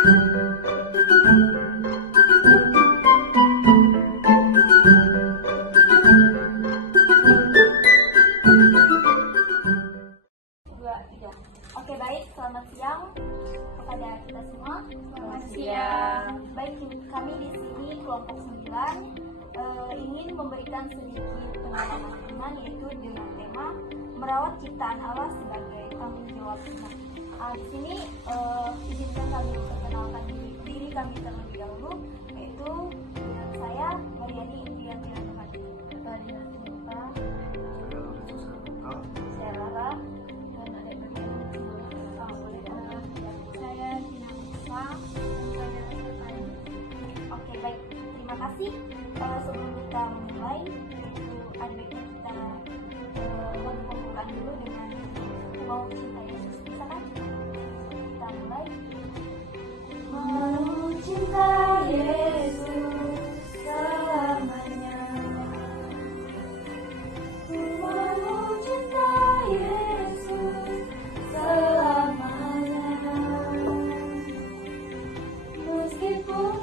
Dua, tiga. Oke, baik, selamat siang kepada kita semua. Selamat siang. Baik, kami di sini kelompok 9 ingin memberikan sedikit pengalaman yaitu dengan tema merawat ciptaan Allah sebagai tanggung jawab kita. Di sini izinkan kami memperkenalkan diri kami terlebih dahulu, yaitu dengan saya Mariani Indiana Tempat. Saya Rara. Oke, baik, terima kasih. Sebelum kita memulai, ada baiknya kita membuka dulu dengan mau cinta Yesus. Bisa kan? Kita mulai. Mau cinta Yesus selamanya. Mau cinta Yesus selamanya. Meskipun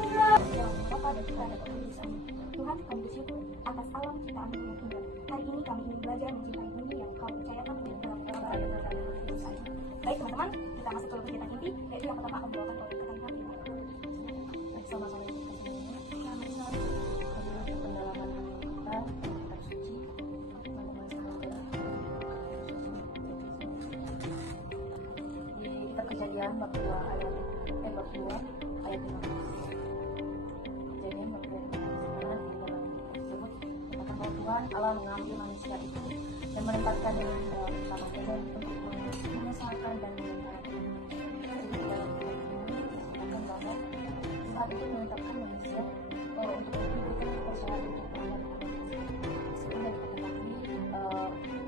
yang Bapa dan kita dapat berpisah. Tuhan, kami bersyukur atas alam ciptaan yang indah. Hari ini kami ingin belajar mencintai bumi yang Kau percayakan dalam kebenaran dan kebenaran hidup saya. Baik teman-teman, kita masuk ke kegiatan inti, yaitu yang pertama akan membawakan oleh kata kami. Bersama-sama kita semuanya. Pendalaman kita, kitab suci, teman-teman saudara. Di kitab Kejadian bab 2 ayat 15. Kejadian bab 2 ayat 15 di dalam tersebut katakan bahwa Tuhan Allah mengambil manusia itu dan menempatkannya dalam taman Eden untuk menyesalkan dan memelihara. Di dalam kitab ini disebutkan bahwa Tuhan itu menetapkan manusia untuk memberikan kepercayaan untuk Allah. Seperti yang kita ketahui,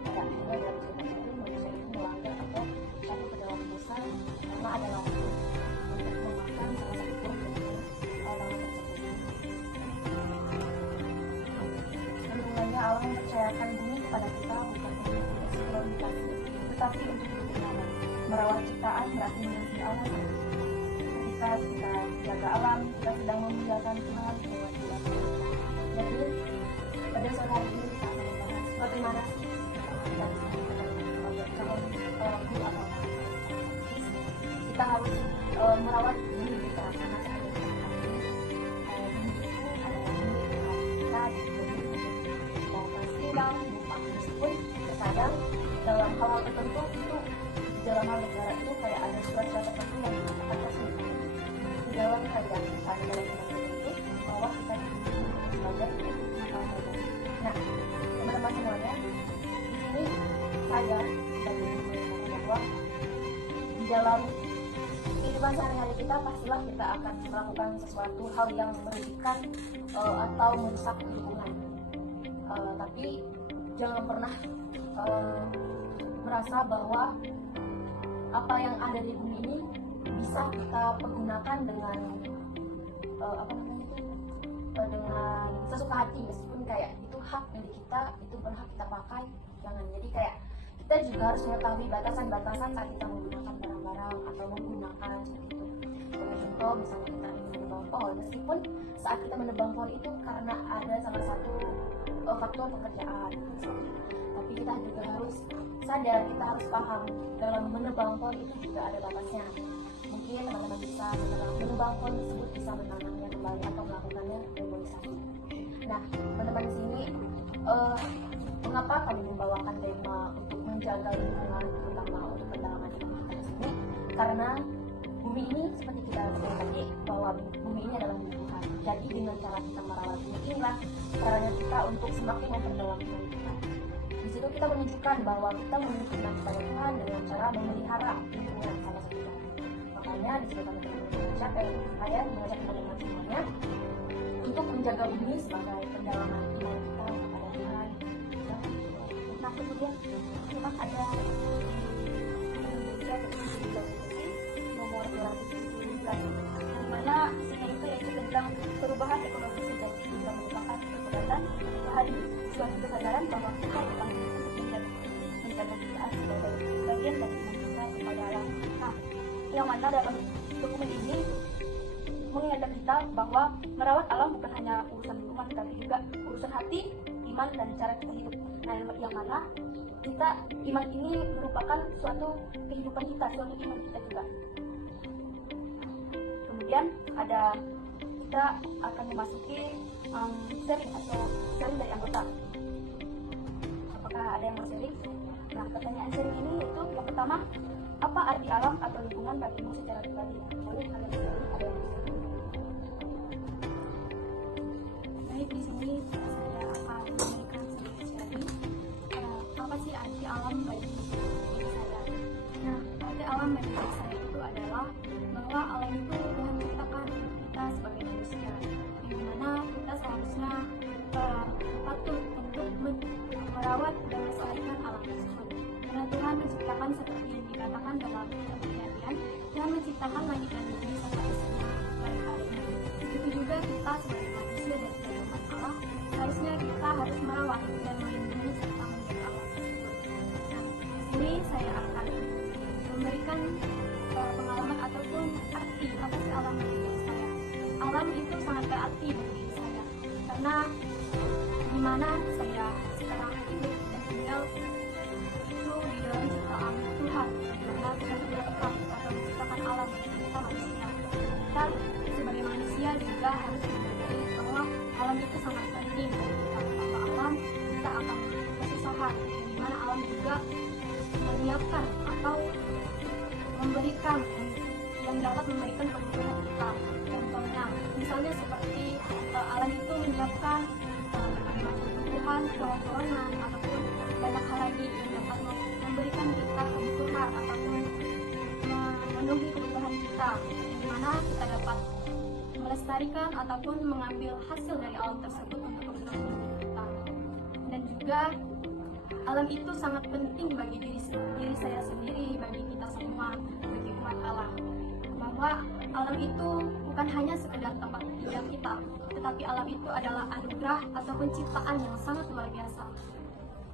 pada akhirnya dalam cerita itu manusia itu melanggar atau jatuh ke dalam dosa karena ada larangan untuk memakan salah satu buah dari larangan tersebut. Tentunya Allah mempercayakan bumi kepada kita bukan untuk eksploitasi, tetapi untuk bernama. Merawat ciptaan berarti mengasihi Allah. Ketika kita jaga alam, kita sedang memuliakan Tuhan lewat bulan. Jadi pada sore hari ini kita akan membahas bagaimana sih dan calon guru atau kita harus merawat diri kita karena seperti kita meskipun terkadang dalam hal tertentu itu dalam hal negara itu kayak ada surat-surat tertentu yang akan kesulitan di dalam kerajaan kita di dalam negara itu bahwa kita sebagai nah teman-teman semuanya di sini saya sebagai bahwa di dalam kehidupan sehari-hari kita pastilah kita akan melakukan sesuatu hal yang merugikan atau merusak lingkungan. Tapi jangan pernah merasa bahwa apa yang ada di bumi ini bisa kita pergunakan dengan dengan sesuka hati, meskipun kayak itu hak milik kita, itu berhak kita pakai. Jangan, jadi kayak kita juga harus mengetahui batasan-batasan saat kita menggunakan barang-barang atau menggunakan seperti itu. Contoh misalnya kita menebang pohon, meskipun saat kita menebang pohon itu karena ada salah satu faktor pekerjaan, tapi kita juga harus sadar, kita harus paham dalam menebang pohon itu juga ada batasnya. Mungkin teman-teman bisa setelah menebang pohon tersebut bisa menanamnya kembali atau melakukannya reboisasi. Nah, teman-teman di sini mengapa kami membawakan tema untuk menjaga lingkungan, terutama untuk pendalaman lingkungan kita sini? Karena bumi ini seperti kita katakan tadi bahwa bumi ini adalah milik Tuhan. Jadi dengan cara kita merawat bumi inilah caranya kita untuk semakin memperdalam iman kita. Di situ kita menunjukkan bahwa kita memiliki iman kepada Tuhan dengan cara memelihara lingkungan salah satu cara. Makanya di situ kami mengajak saya mengajak teman-teman semuanya untuk menjaga bumi sebagai pendalaman iman kita kepada Tuhan. Nah, kemudian memang ada nomor 219 di mana isinya itu yaitu tentang perubahan ekonomi sejati juga merupakan kesadaran suatu kesadaran bahwa kita bertanggung jawab menjaga ciptaan sebagai bagian dari iman kita kepada alam. Nah, yang mana dalam dokumen ini mengajar kita bahwa merawat alam bukan hanya urusan lingkungan, tapi juga urusan hati, iman, dan cara kita hidup. Nah, yang mana iman ini merupakan suatu kehidupan kita, suatu iman kita juga. Kemudian kita akan memasuki sharing dari anggota. Apakah ada yang mau sharing? Nah, pertanyaan sharing ini yaitu yang pertama, apa arti alam atau lingkungan bagimu secara pribadi? Boleh kalian sharing? Ada yang mau sharing? Baik, di sini saya akan memberikan sedikit sharing. Apa sih arti alam bagi saya? Nah, arti alam bagi saya itu adalah bahwa alam itu Tuhan ciptakan kita sebagai manusia, di mana kita seharusnya patut untuk merawat dan melestarikan alam tersebut. Karena Tuhan menciptakan seperti yang dikatakan dalam Kejadian, Tuhan menciptakan langit dan bumi serta isinya pada harinya. Begitu juga kita sebagai manusia dan sebagai umat Allah, harusnya kita harus merawat dan melindungi serta menjaga alam tersebut. Nah, di sini saya akan memberikan pengalaman ataupun arti apa sih alam bagi saya. Alam itu sangat berarti bagi diri saya, karena dimana saya sekarang hidup dan tinggal itu di dalam ciptaan Tuhan, dimana Tuhan berkata atau menciptakan alam bagi kita manusia. Kita sebagai manusia juga harus menyadari bahwa alam itu sangat penting bagi kita. Tanpa alam kita akan kesusahan, dimana alam juga menyiapkan atau memberikan yang dapat memberikan kebutuhan kita. Contohnya, misalnya seperti alam itu menyiapkan kebutuhan pohon-pohonan ataupun banyak hal lagi yang dapat memberikan kita kebutuhan ataupun memenuhi kebutuhan kita, di mana kita dapat melestarikan ataupun mengambil hasil dari alam tersebut untuk kebutuhan kita. Dan juga alam itu sangat penting bagi diri saya sendiri, bagi kita semua, bagi umat Allah, bahwa alam itu bukan hanya sekedar tempat tinggal kita, tetapi alam itu adalah anugerah ataupun ciptaan yang sangat luar biasa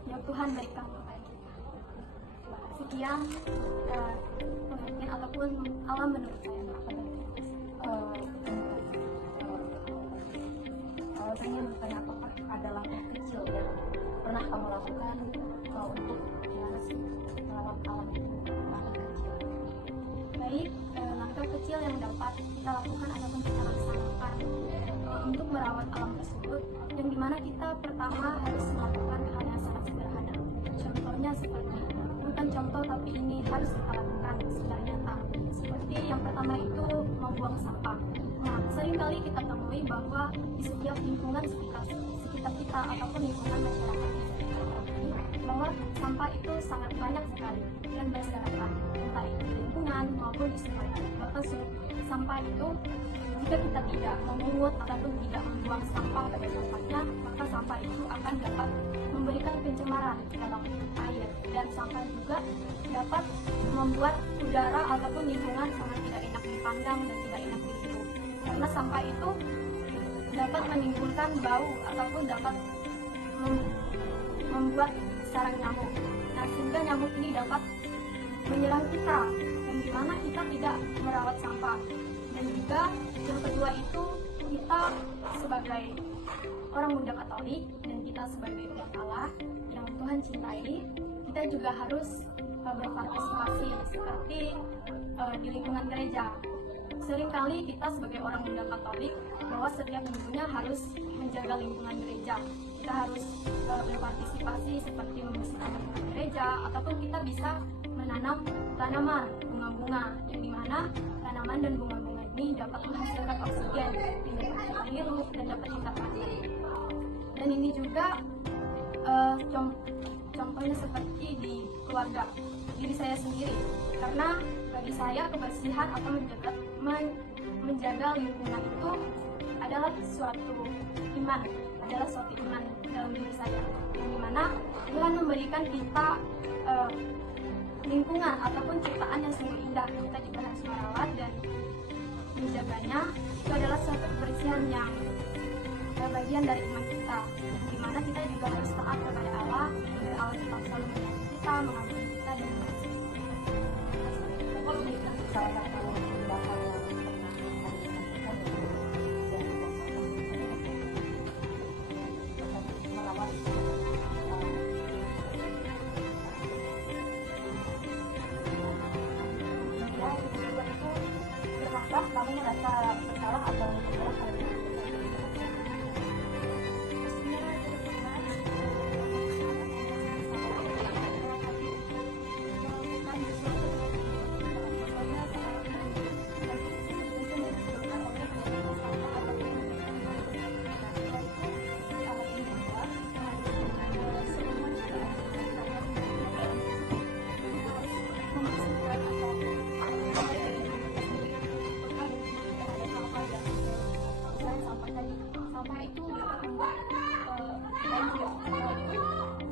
yang Tuhan berikan kepada kita. Sekian pengertian ataupun alam menurut saya. Saya ingin bertanya, apakah ada langkah kecil yang pernah kamu lakukan untuk merawat alam itu? Langkah kecil. Baik, langkah kecil yang dapat kita lakukan ataupun kita laksanakan untuk merawat alam tersebut, yang dimana kita pertama harus melakukan hal yang sangat sederhana. Contohnya seperti, bukan contoh tapi ini harus kita lakukan secara nyata. Seperti yang pertama itu membuang sampah. Nah, seringkali kita temui bahwa di setiap lingkungan sekitar kita ataupun lingkungan masyarakat bahwa sampah itu sangat banyak sekali dan berserakan, entah itu di lingkungan maupun di sungai. Bahkan sampah itu jika kita tidak memungut ataupun tidak membuang sampah pada tempatnya, maka sampah itu akan dapat memberikan pencemaran dalam air, dan sampah juga dapat membuat udara ataupun lingkungan sangat tidak enak dipandang dan tidak enak dihirup. Karena sampah itu dapat menimbulkan bau ataupun dapat membuat sarang nyamuk. Nah, sehingga nyamuk ini dapat menyerang kita, dan dimana kita tidak merawat sampah. Dan juga yang kedua itu, kita sebagai orang muda Katolik dan kita sebagai umat Allah yang Tuhan cintai, kita juga harus berpartisipasi seperti di lingkungan gereja. Seringkali kita sebagai orang muda Katolik bahwa setiap minggunya harus menjaga lingkungan gereja. Kita harus berpartisipasi seperti membersihkan lingkungan gereja, ataupun kita bisa menanam tanaman bunga-bunga, yang dimana tanaman dan bunga-bunga ini dapat menghasilkan oksigen yang dapat kita hirup dan dapat kita pakai. Dan ini juga contohnya seperti di keluarga diri saya sendiri, karena bagi saya kebersihan atau menjaga lingkungan itu adalah suatu iman dalam diri saya, yang dimana Tuhan memberikan kita lingkungan ataupun ciptaan yang sungguh indah. Kita juga harus merawat dan menjaganya. Itu adalah suatu kebersihan yang bagian dari iman kita, yang dimana kita juga harus taat kepada Allah, agar Allah tetap selalu menyayangi kita, mengampuni kita, dan Salah satu tindakan yang pernah kalian lakukan apakah kamu merasa bersalah atau bersalah karena sampah itu dapat membuat banjir.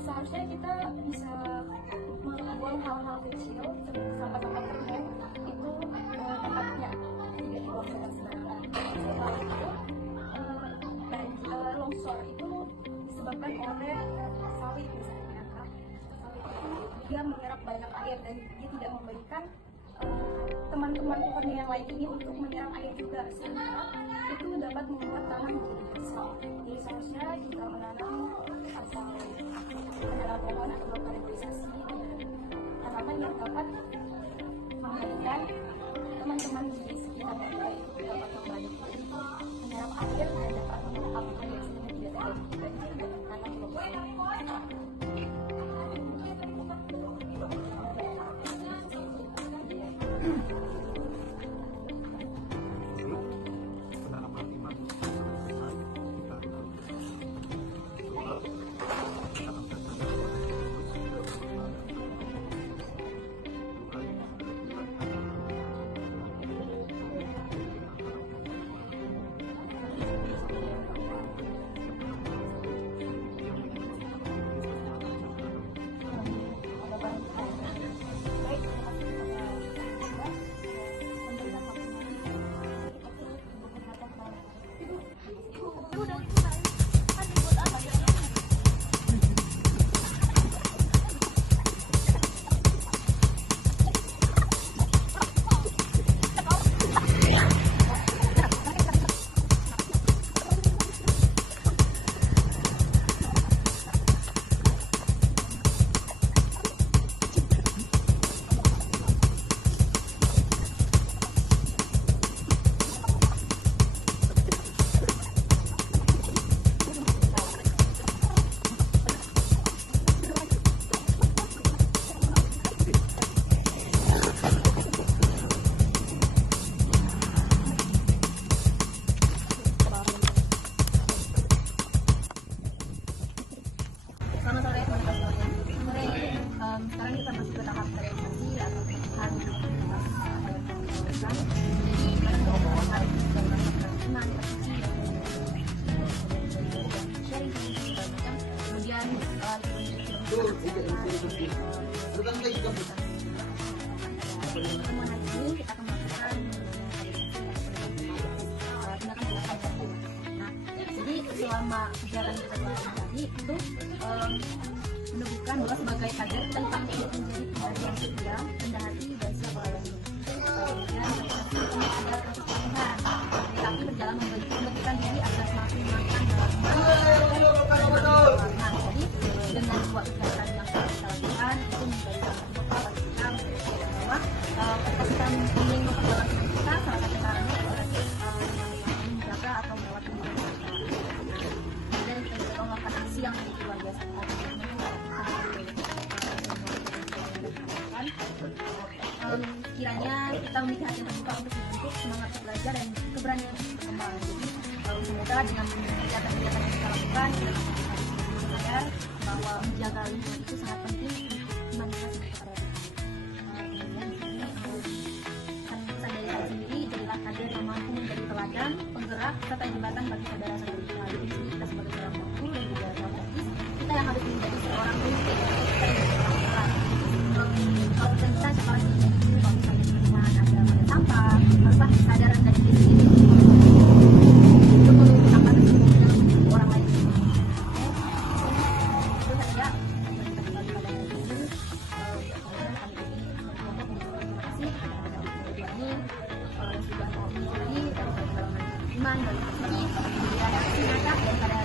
Seharusnya kita bisa membuang hal-hal kecil seperti sampah-sampah kecil itu tempatnya tidak dibuang dengan sembarangan. Setelah itu longsor itu disebabkan oleh sawit misalnya kan. Dia menyerap banyak air dan dia tidak memberikan teman-teman pohonnya yang lain ini untuk menyerap air juga, sehingga itu dapat membuat tanah menjadi gersang. Jadi seharusnya jika menanam atau menanam pohon atau melakukan reboisasi tanaman yang dapat memberikan teman-teman di sekitar kita itu dapat membantu menyerap air dan dapat menangkap air sehingga tidak terjadi banjir dan tanah longsor. Selamat sore teman-teman semuanya. Sekarang kita masuk ke tahap realisasi atau pilihan kawasan. Jadi kita harus teman sharing segala macam. Kemudian pertemuan hari ini kita akan melakukan tindakan. Nah, jadi selama kegiatan kita tadi itu menunjukkan bahwa sebagai kader tentang menjadi pribadi yang setia, rendah hati dan siap melayani. Kemudian ada proses pelatihan, tetapi berjalan membentukkan diri agar semakin matang dalam Nah, jadi dengan buat kegiatan yang kita lakukan itu menjadi salah satu kita bahwa ketika kita ingin memperdalam kita, salah satu caranya adalah menjaga atau merawat lingkungan kita. Dan kita juga melakukan aksi yang luar biasa. Kiranya kita memiliki hati yang terbuka untuk membentuk semangat belajar dan keberanian untuk berkembang. Jadi semoga dengan kegiatan-kegiatan yang kita lakukan kita dapat sadar bahwa menjaga lingkungan itu sangat penting untuk humanisasi kepada kemudian di sini kan pesan dari saya sendiri, jadilah kader yang mampu menjadi teladan, penggerak serta jembatan bagi saudara-saudari kita. Di sini kita sebagai seorang guru dan juga seorang aktivis, kita yang harus menjadi seorang pemimpin untuk kita yang seorang kalau kita sekolah di sini kalau misalnya teman ada pada sampah haruslah kesadaran dari diri sendiri untuk memiliki sampah tersebut orang lain. Itu saja yang kita kembali pada hari ini. Terima kasih ini sudah mau mengikuti dalam perkembangan iman dan sini kemudian semangat daripada